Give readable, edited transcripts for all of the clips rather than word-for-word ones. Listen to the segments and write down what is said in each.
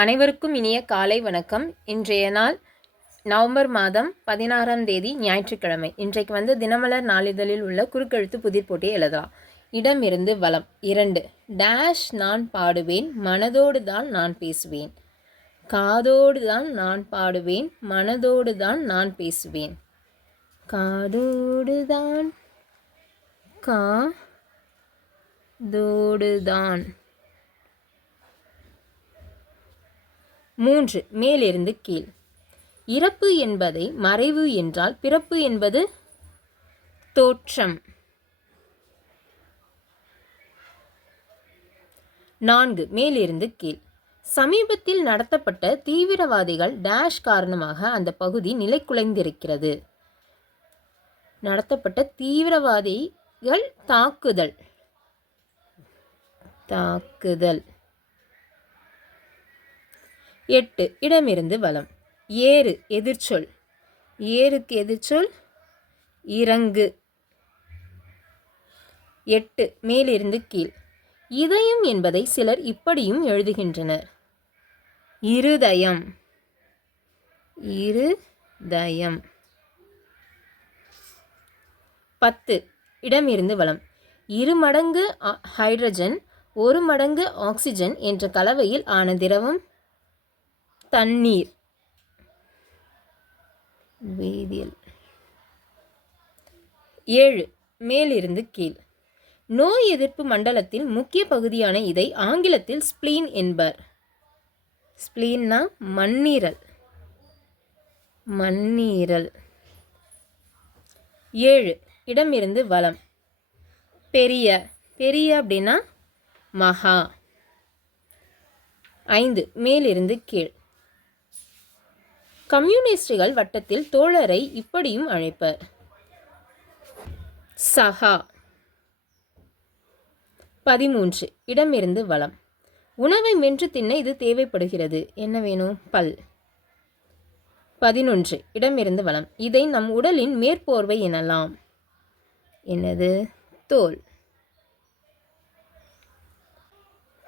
அனைவருக்கும் இனிய காலை வணக்கம். இன்றைய நாள் நவம்பர் மாதம் 16ஆம் தேதி ஞாயிற்றுக்கிழமை. இன்றைக்கு தினமலர் நாளிதழில் உள்ள குறுக்கெழுத்து புதிர் போட்டியை எழுதலாம். இடமிருந்து வலம் 2. டேஷ் நான் பாடுவேன், மனதோடு தான் நான் பேசுவேன். காதோடு தான் நான் பாடுவேன், மனதோடு தான் நான் பேசுவேன். காதோடு தான் காதோடு தான். 3. மேலிருந்து கீழ். இறப்பு என்பதை மறைவு என்றால் பிறப்பு என்பது தோற்றம். 4. மேலிருந்து கீழ். சமீபத்தில் நடத்தப்பட்ட தீவிரவாதிகள் டேஷ் காரணமாக அந்த பகுதி நிலைகுலைந்திருக்கிறது. நடத்தப்பட்ட தீவிரவாதிகள் தாக்குதல். 8. இடமிருந்து வலம். ஏறு எதிர்ச்சொல். ஏறுக்கு எதிர்ச்சொல் இறங்கு. 8. மேலிருந்து கீழ். இதயம் என்பதை சிலர் இப்படியும் எழுதுகின்றனர். இருதயம். இருதயம். 10. இடமிருந்து வலம். 2 மடங்கு ஹைட்ரஜன் 1 மடங்கு ஆக்சிஜன் என்ற கலவையில் ஆன திரவம் தண்ணீர். வேதியியல். 7. மேலிருந்து கீழ். நோய் எதிர்ப்பு மண்டலத்தில் முக்கிய பகுதியான இதை ஆங்கிலத்தில் ஸ்பிளீன் என்பர். ஸ்பிளீன்னா மண்ணீரல். மண்ணீரல். 7. இடமிருந்து வலம். பெரிய. பெரிய அப்படின்னா மகா. 5. மேலிருந்து கீழ். கம்யூனிஸ்டுகள் வட்டத்தில் தோழரை இப்படியும் அழைப்பர். சகா. 13. இடமிருந்து வலம். உணவை மென்று தின்ன இது தேவைப்படுகிறது. என்ன வேணும்? பல். 11. இடமிருந்து வலம். இதை நம் உடலின் மேற்போர்வை எனலாம். என்னது? தோல்.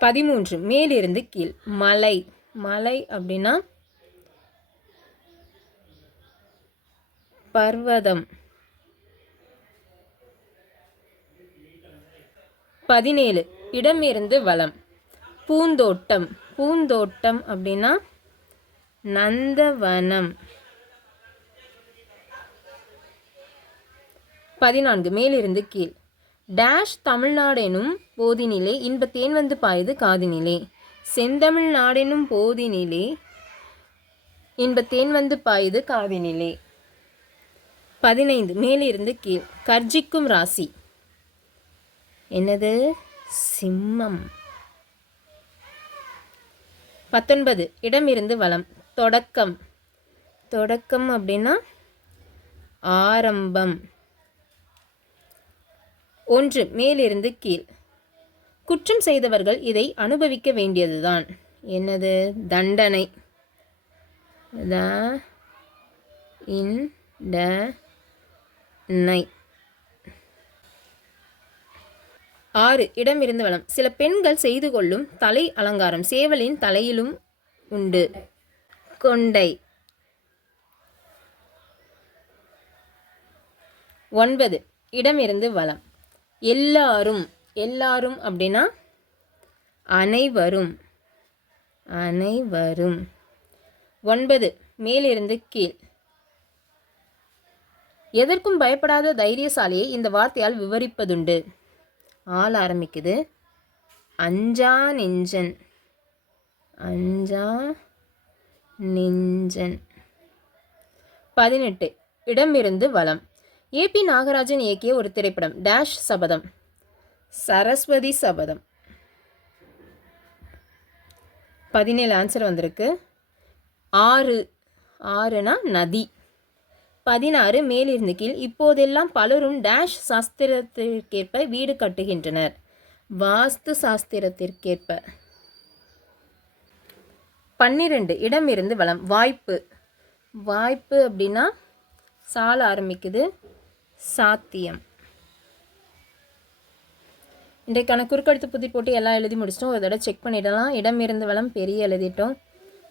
13. மேலிருந்து கீழ். மலை. மலை அப்படின்னா பர்வதம். 17. இடமிருந்து வலம். பூந்தோட்டம். பூந்தோட்டம் அப்படின்னா நந்தவனம். 14. மேலிருந்து கீழ். டேஷ் தமிழ்நாடெனும் போதினிலே இன்பத்தேன் வந்து பாயுது காதினிலே. செந்தமிழ்நாடெனும் போதினிலே இன்பத்தேன் வந்து பாயுது காதினிலே. 15. மேலிருந்து கீழ். கர்ஜிக்கும் ராசி. என்னது? சிம்மம். 19. இடமிருந்து வலம். தொடக்கம். தொடக்கம் அப்படின்னா ஆரம்பம். 1. மேலிருந்து கீழ். குற்றம் செய்தவர்கள் இதை அனுபவிக்க வேண்டியதுதான். என்னது? தண்டனை. நை. 6. இடமிருந்து வலம். சில பெண்கள் செய்து கொள்ளும் தலை அலங்காரம் சேவலின் தலையிலும் உண்டு. கொண்டை. 9. இடமிருந்து வலம். எல்லாரும். எல்லாரும் அப்படின்னா அனைவரும். அனைவரும். 9. மேலிருந்து கீழ். எதற்கும் பயப்படாத தைரியசாலியை இந்த வார்த்தையால் விவரிப்பதுண்டு. ஆள் ஆரம்பிக்குது. அஞ்சா நெஞ்சன். அஞ்சா நெஞ்சன். 18. இடமிருந்து வலம். ஏபி நாகராஜன் இயக்கிய ஒரு திரைப்படம். டேஷ் சபதம். சரஸ்வதி சபதம். 17 ஆன்சர் வந்திருக்கு. 6. ஆறுனா நதி. 16. மேலிருந்து கீழ். இப்போதெல்லாம் பலரும் டேஷ் சாஸ்திரத்திற்கேற்ப வீடு கட்டுகின்றனர். வாஸ்து சாஸ்திரத்திற்கேற்ப. 12. இடமிருந்து வலம். வாய்ப்பு. வாய்ப்பு அப்படின்னா சால ஆரம்பிக்குது. சாத்தியம். இன்றைக்கான குறுக்கெழுத்து புதிர் போட்டு எல்லாம் எழுதி முடிச்சிட்டோம். ஒரு தடவை செக் பண்ணிடலாம். இடமிருந்து வலம் பெரிய எழுதிட்டோம்.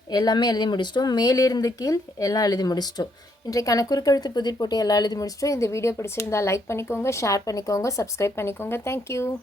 எல்லாமே எழுதி முடிச்சிட்டோம். மேலிருந்து கீழ் எல்லாம் எழுதி முடிச்சிட்டோம். இன்றைக்கான குறுக்கெழுத்து புதிர் போட்டி எல்லாம் எழுதி முடிச்சிட்டோம். இந்த வீடியோ பிடிச்சிருந்தால் லைக் பண்ணிக்கோங்க, ஷேர் பண்ணிக்கோங்க, சப்ஸ்கிரைப் பண்ணிக்கோங்க. தேங்க்யூ.